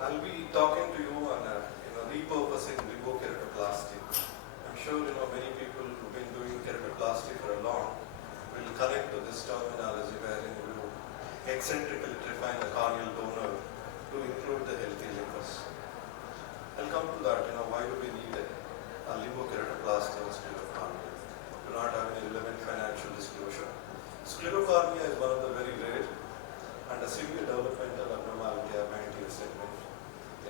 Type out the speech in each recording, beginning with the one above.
I'll be talking to you on repurposing keratoplasty. I'm sure many people who've been doing keratoplasty for a long will connect to this terminology wherein you eccentrically refine the corneal donor to include the healthy limbus. I'll come to that. Why do we need a keratoplasty in sclerocornea? Do not have any relevant financial disclosure. Sclerocornea is one of the very rare and a severe developmental abnormality of anterior segment.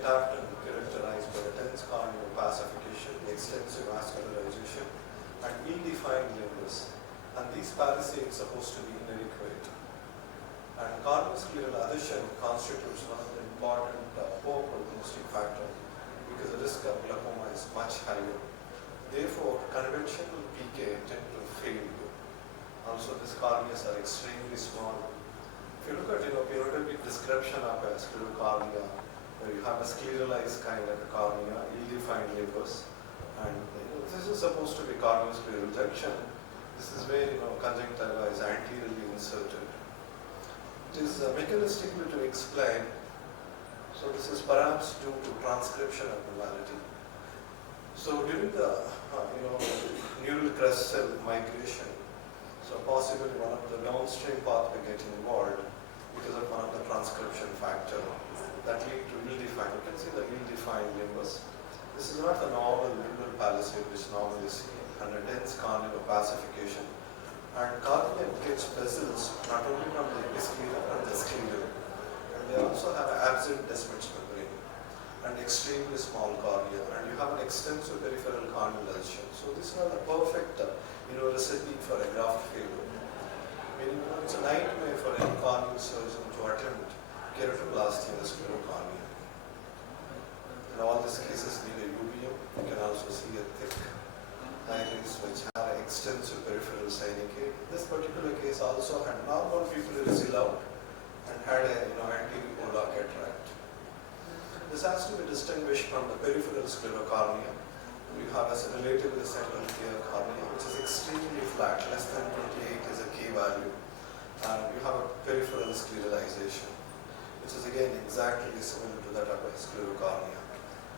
It often characterized by the tense corneal opacification, extensive vascularization, and ill-defined limbus. And these palisades are supposed to be inadequate. And corneoscleral adhesion constitutes one of the important poor prognostic factors because the risk of glaucoma is much higher. Therefore, conventional PK tend to fail. Also, these corneas are extremely small. If you look at phenotypic description of a sclerocornea, where you have a scleralized kind of a cornea, ill-defined limbus, and this is supposed to be corneoscleral junction. This is where conjunctiva is anteriorly inserted. It is mechanistically to explain. So this is perhaps due to transcription abnormality. So during the neural crest cell migration, so possibly one of the downstream pathway get involved because of one of the transcription factor that lead to ill-defined. You can see the ill-defined limbus. This is not the normal limbal palisade which normally seen, and a dense corneal opacification. And cornea gets vessels not only from the episclera and the sclera, and they also have an absent Descemet's membrane and extremely small cornea, and you have an extensive peripheral corneal adhesion. So this is not a perfect recipe for a graft failure. Meaning, it's a nightmare for any corneal surgeon to attempt keratoplasty in the sclerocornea. In all these cases need a UBM. You can also see a thick iris which have an extensive peripheral syndicate. This particular case also had normal pupillary out and had a anterior polar cataract. This has to be distinguished from the peripheral sclerocornea. We have a relatively central clear cornea which is extremely flat, less than 28 is a K value, and you have a peripheral scleralization, which is again exactly similar to that of a sclerocornea.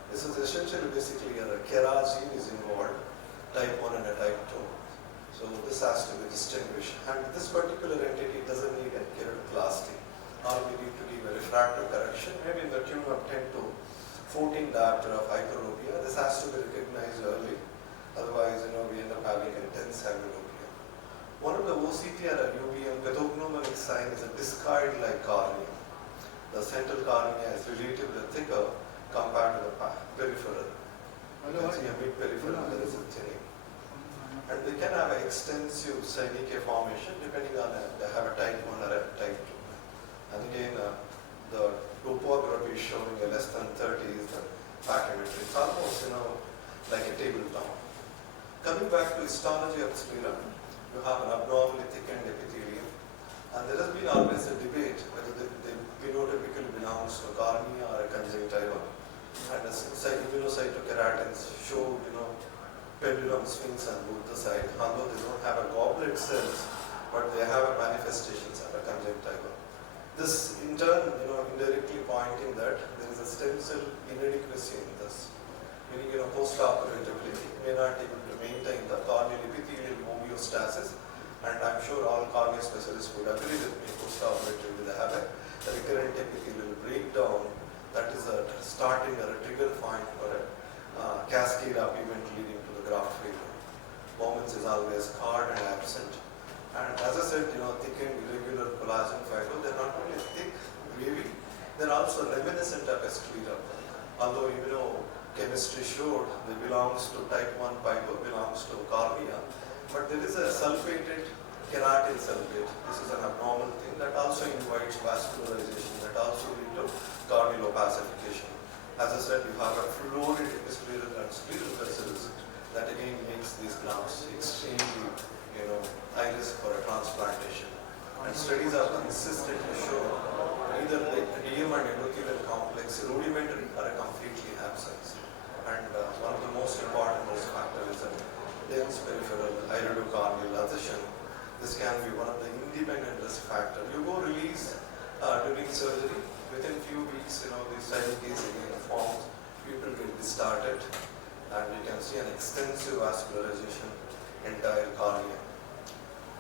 This is essentially basically a keratine is involved, type 1 and a type 2. So this has to be distinguished, and this particular entity doesn't need a keratoplasty. All we need to give a refractive correction, maybe in the tune of 10 to 14 diopter of hyperopia. This has to be recognized early, otherwise we end up having intense hyperopia. One of the OCT or UBM pathognomonic sign is a discoid-like cornea. The central cornea is relatively thicker compared to the peripheral. You can see a mid-peripheral, there is a thinning. And they can have an extensive syndicate formation depending on they have a type 1 or a type 2. And again, the topography is showing a less than 30 is the pachymetry. It's almost like a tabletop. Coming back to histology of sclera, you have an abnormally thickened epithelium, and there has been always a debate whether the phenotypically belongs to cornea or a conjunctiva. And the immunocytokeratins show pendulum swings on both the sides, although they don't have a goblet cells, but they have a manifestations of a conjunctiva. This in turn, indirectly pointing that there is a stem cell inadequacy in this. Meaning, post-operatively, may not able to maintain the corneal epithelial homeostasis, and I'm sure all cornea specialists would agree with me, post-operatively they have a recurrent epithelial breakdown that is starting a trigger point for a cascade of event leading to the graft failure. Moments is always scarred and absent. And as I said, thickened irregular collagen fiber, they're not only thick, wavy, they're also reminiscent of a sclera. Although immunochemistry showed they belongs to type 1 fiber, belongs to cornea, but there is a sulfated keratin sulfate. This is an abnormal thing that also invites vascularization, that also leads to corneal opacification. As I said, you have a fluoride episcleral and scleral vessels that again makes these grafts extremely high risk for a transplantation. And studies have consistently shown either the DM and endothelial complex rudimentary or a completely absent. And one of the most important risk factors is a dense peripheral iridocorneal adhesion. This can be one of the independent risk factors. You go release during surgery, within few weeks, this tiny case again forms, people will be started, and you can see an extensive vascularization entire cornea.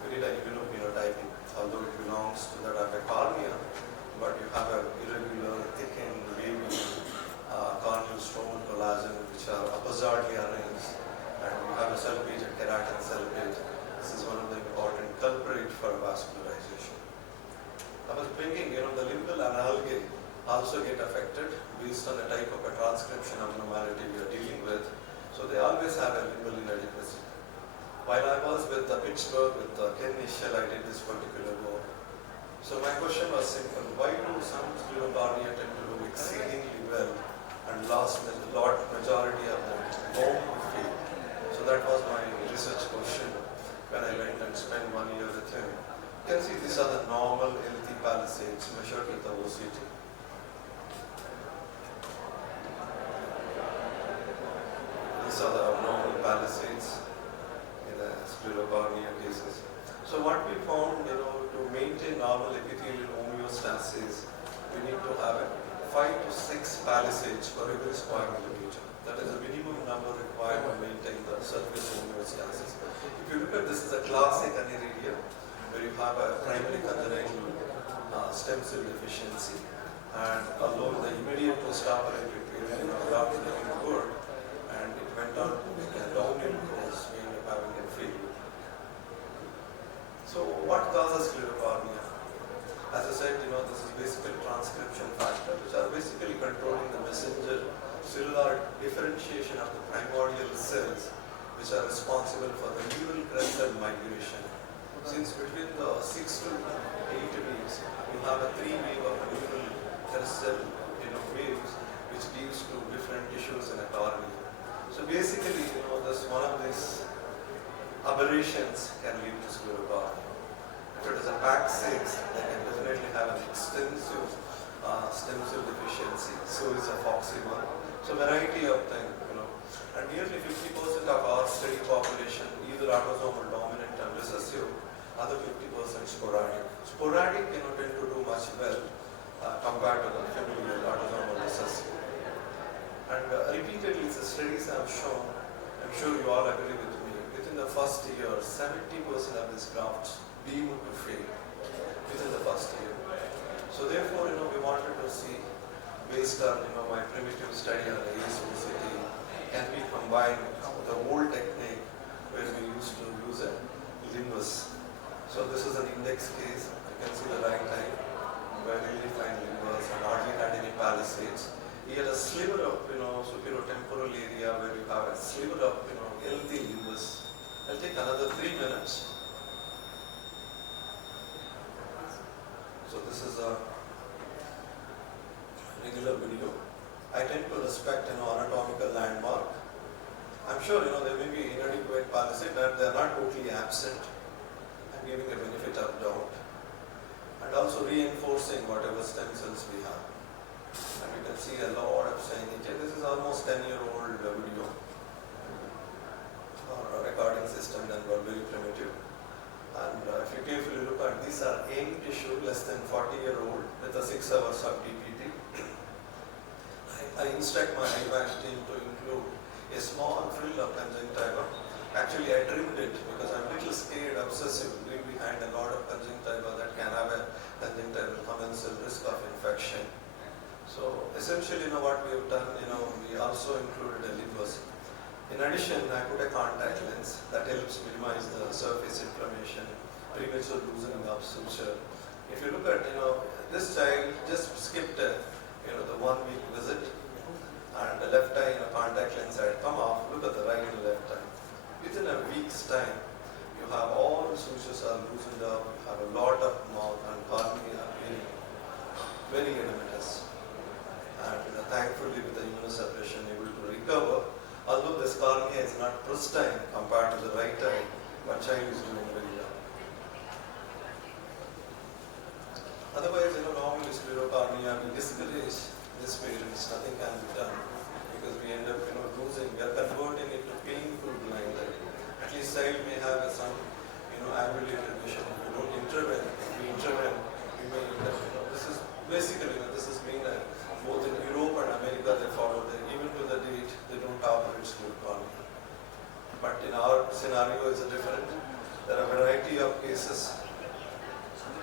We did a immunophenotyping, although it belongs to the cornea, but you have a irregular, thickened, wavy corneal stone collagen which are oppositely arranged, and you have a sulfated keratin sulfate. This is one of the important culprit for vascularization. I was thinking, the limbal analgae also get affected based on the type of a transcription abnormality we are dealing with. So they always have a limbal inadequacy. While I was with Pittsburgh with Ken Nischel, I did this particular work. So my question was simple: why do some sclerocardia tend to do exceedingly well and majority of them won't fail? So that was my research question when I went and spent 1 year with him. You can see these are the normal healthy palisades measured with the OCT. These are the abnormal palisades in the sclerocardia cases. So what we found, to maintain normal epithelial homeostasis, we need to have 5 to 6 palisades per every square millimeter. That is a minimum number required to maintain the surface homeostasis. If you look at this, is a classic aniridia where you have a primary congenital stem cell deficiency, and although the immediate post-operative period adopted looking good, and it went on to a downhill course, we ended up having a failure. So what causes sclerocardia? As I said, this is basically transcription factor, which are basically controlling the messenger cellular differentiation of the primordial cells, which are responsible for the neural crest cell migration. Since between the 6 to 8 weeks, you have a 3-wave of neural crest cell waves, which gives to different tissues in a cornea. So basically, this one of these aberrations can lead to sclerocardia. If it is a PAC6, they can definitely have an extensive stem cell deficiency. So is a FOXY1. So variety of things, and nearly 50% of our study population either autosomal dominant and recessive, other 50% sporadic. Sporadic tend to do much well compared to the familial autosomal recessive. And repeatedly, the studies have shown, I'm sure you all agree with me, within the first year, 70% of these grafts deemed to fail within the first year. So therefore, we wanted to see, based on my primitive study on AIOC2024, can be combined with the old technique where we used to use a limbus. So this is an index case. You can see the right eye, very defined limbus and hardly had any palisades. He had a sliver of superior-temporal area where you have a sliver of healthy limbus. I'll take another 3 minutes. So this is a regular video. I tend to respect anatomical landmark. I'm sure there may be inadequate palisade, but they are not totally absent. I'm giving a benefit of doubt, and also reinforcing whatever stem cells we have. And you can see a lot of signage. This is almost 10-year-old video or a recording system that were very primitive. And if you carefully look at, these are young tissue, less than 40-year-old, with a 6 hours of DPT. I instruct my IVAN team to include a small frill of conjunctiva. Actually, I trimmed it because I'm a little scared, obsessive, leave behind a lot of conjunctiva that can have a conjunctival commensal risk of infection. So essentially, what we have done, we also included a limbus. In addition, I put a contact lens that helps minimize the surface inflammation, premature loosening of suture. If you look at, this child just skipped, the 1-week visit, and the left eye contact lens had come off. Look at the right and left eye. Within a week's time, you have all the sutures are loosened up, you have a lot of mouth and cornea appearing very edematous. And thankfully, with the immunosuppression, able to recover. Although this cornea is not pristine compared to the right eye, but child is doing very well. Otherwise, normally sclerocardia, we discourage this parents, nothing can be done because we end up, losing, we are converting it to painful blind eye. At least child may have some, ambulatory vision. If we don't intervene, if we intervene, we may end up, this is Basically, this has been both in Europe and America, they follow that even to the date, they don't operate sclero cornea. But in our scenario, it's different. There are a variety of cases,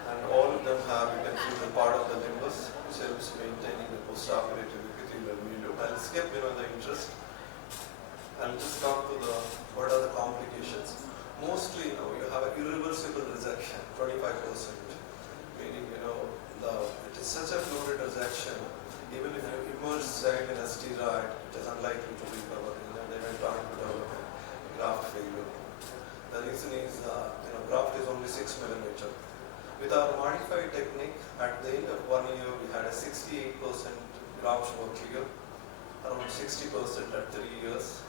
and all of them have, you can see the part of the limbus, which helps maintaining the postoperative epithelial window. I'll skip, the interest. I'll just come to what are the complications. Mostly, you have an irreversible resection, 25%, meaning, it is such a fluid resection, even if you immerse child in a steroid, it is unlikely to recover. They went on to develop graft failure. The reason is, graft is only 6 millimeter. With our modified technique, at the end of 1 year, we had a 68% grafts were clear, around 60% at 3 years,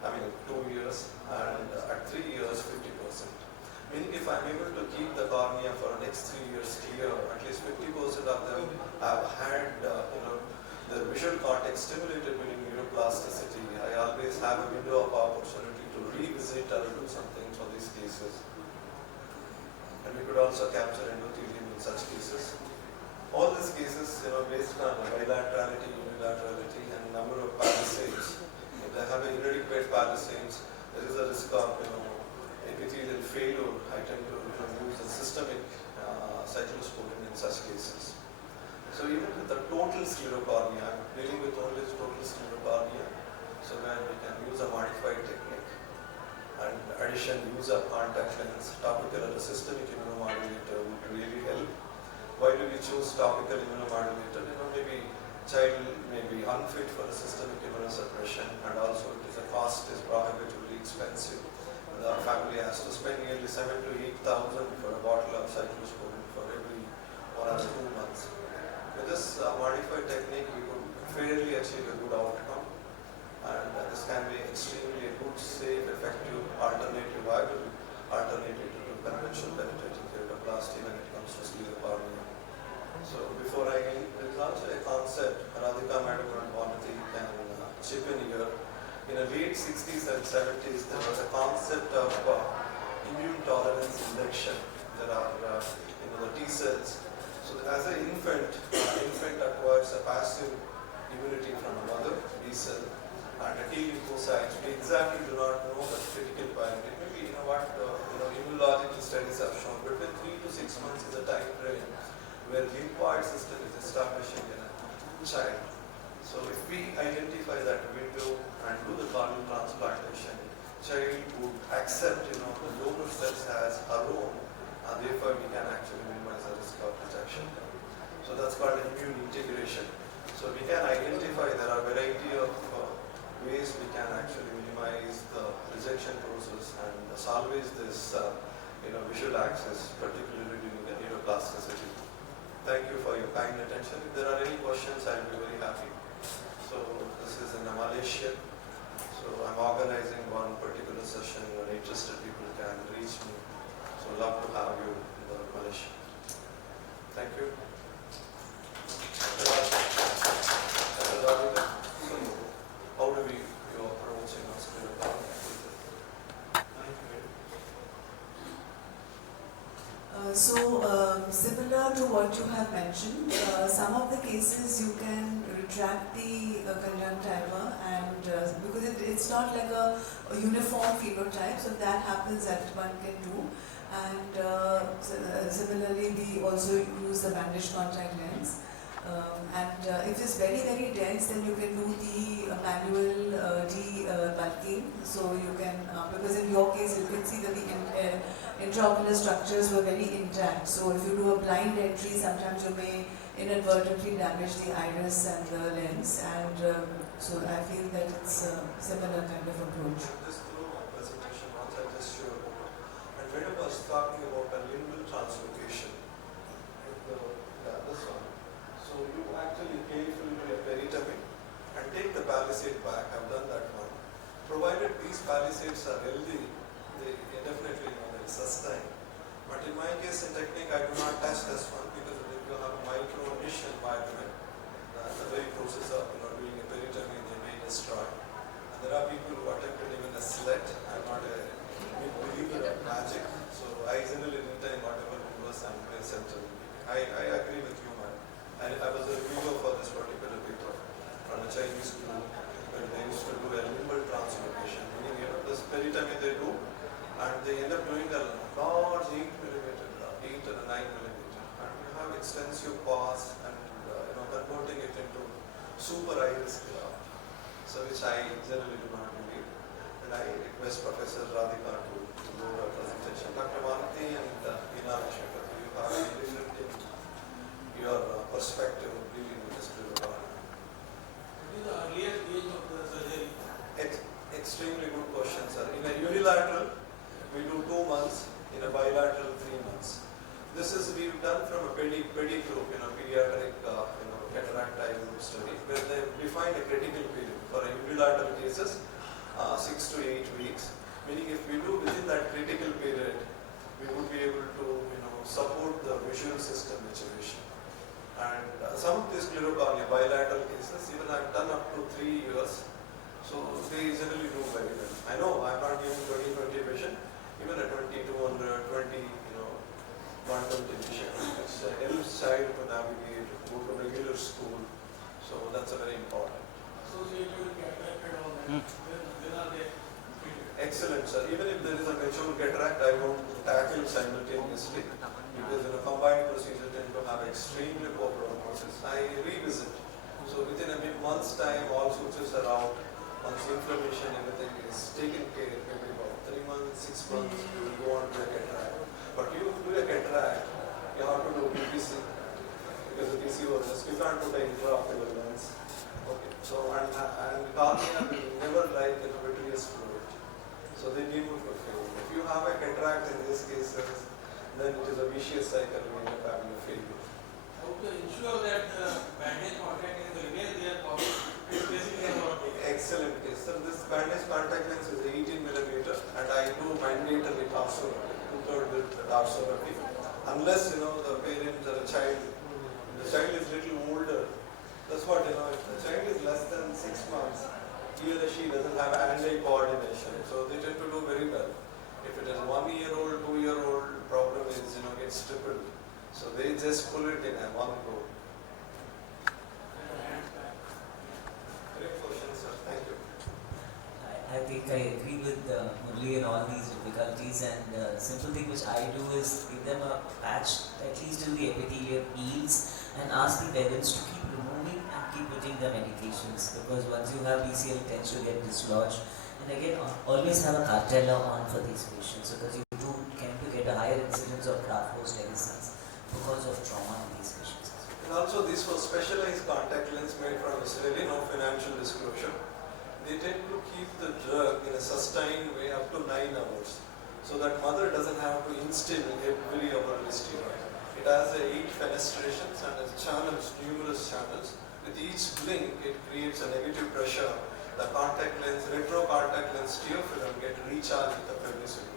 2 years, and at 3 years, 50%. Meaning if I'm able to keep the cornea for the next 3 years clear, at least 50% of them have had, the visual cortex stimulated during neuroplasticity. I always have a window of opportunity to revisit or do something for these cases. And we could also capture endothelium in such cases. All these cases, based on bilaterality, unilaterality, and number of palisades. If they have an inadequate palisades, there is a risk of, epithelial failure. I tend to use a systemic cyclosporin in such cases. So even with the total sclerocornea, I'm dealing with only total sclerocornea, so where we can use a modified technique. And addition, use of contact lens, topical or a systemic immunomodulator would really help. Why do we choose topical immunomodulator? Maybe child may be unfit for a systemic immunosuppression, and also it is a cost is prohibitively expensive. The family has to spend nearly 7,000 to 8,000 for a bottle of cyclosporin for every 1 or 2 months. With this modified technique, we could fairly achieve a good outcome, and this can be extremely a good, safe, effective, alternative, viable alternative to conventional penetrating keratoplasty when it comes to sclerocornea. So before I end, there is also a concept, Radhika Madam and Bharati can chip in here. In the late 60s and 70s, there was a concept of immune tolerance induction. There are the T cells. So as an infant acquires a passive immunity from a mother, B cell, and a T lymphocyte. We exactly do not know the critical parameter. Maybe immunological studies have shown between 3 to 6 months is a time frame where lymphoid system is establishing in a child. So if we identify that window and do the corneal transplantation, child would accept the donor cells as our own, and therefore we can actually minimize the risk of rejection. So that's called immune integration. So we can identify there are a variety of ways we can actually minimize the rejection process and salvage this visual access, particularly during the neuroplasticity. Thank you for your kind attention. If there are any questions, I'll be very happy. So this is in Malaysia. So I'm organizing one particular session when interested people can reach me. So love to have you in Malaysia. Thank you. How do you approach similar to what you have mentioned, some of the cases you can retract the conjunctiva, and because it's not like a uniform phenotype, so that happens that one can do. And similarly, we also use the bandaged contact lens. If it's very, very dense, then you can do the manual debulking. So you can, because in your case, you can see that the intraocular structures were very intact. So if you do a blind entry, sometimes you may inadvertently damage the iris and the lens. So I feel that it's a similar kind of approach. Just through my presentation, once I just showed about, and when I was talking about a limbal translocation, this one. So you actually carefully do a peritomy and take the palisade back. I've done that one. Provided these palisades are healthy, they definitely they'll sustain. But in my case, in technique, I do not touch this one because if you have a micro niche environment, the very process of doing a peritomy, they may destroy. And there are people who attempted even a slit. I'm not a big believer of magic, so I generally retain whatever was and central. I agree with you, man. I super high risk graft, so which I generally do not believe. And I request Professor Radhika to do a presentation. Dr. Vanti and Veena Shekar, you have a different in your perspective of dealing with this scleroderma. What is the earliest age of the surgery? Extremely good question, sir. In a unilateral, we do 2 months. In a bilateral, 3 months. This is we've done from a pedi group, pediatric, cataract eye group study, where they defined a critical period for a unilateral cases, 6 to 8 weeks. Meaning, if we do within that critical period, we would be able to, support the visual system maturation. And some of these sclerocornea bilateral cases, even I've done up to 3 years, so they generally do very well. I know I'm not giving 20/20 vision, even at 20/200, 120 vision, which helps child to navigate, go to regular school. So that's a very important. Associated with cataract and all that. When are they treated? Excellent, sir. Even if there is a mature cataract, I won't tackle simultaneously because in a combined procedure tend to have extremely poor prognosis. I revisit. So within a month's time, all sutures are out. Once inflammation, everything is taken care, maybe about 3 months, 6 months, you will go on to a cataract. But you do a cataract, you have to do PPC because the PCOS, you can't put an intraocular lens. Okay, so and cornea will never like vitreous fluid. So they need to fail. If you have a cataract in these cases, then it is a vicious cycle, we end up having a failure. How to ensure that the bandage contact is remain there for basically about Excellent case. So this bandage contact lens is 18 millimeter and I do mandatory tarsography, 2/3 with tarsography. Unless the parent or the child is little older. That's what if the child is less than 6 months, he or she doesn't have hand-eye coordination. So they tend to do very well. If it is 1-year-old, 2-year-old, problem is gets tripled. So they just pull it in a one go. Great question, sir. Thank you. I think I agree with Murali in all these difficulties, and the simple thing which I do is give them a patch at least till the epithelium heals and ask the parents to keep removing and keep putting the medications, because once you have BCL, it tends to get dislodged. And again, always have a cartella on for these patients because you do tend to get a higher incidence of graft post erysipelas because of trauma in these patients. And also this was specialized contact lens made from Israeli, no financial disclosure. They tend to keep the drug in a sustained way up to 9 hours, so that mother doesn't have to instill every hour steroid. It has 8 fenestrations and it channels, numerous channels. With each blink, it creates a negative pressure. The contact lens, retro contact lens tear film get recharged with the prednisone.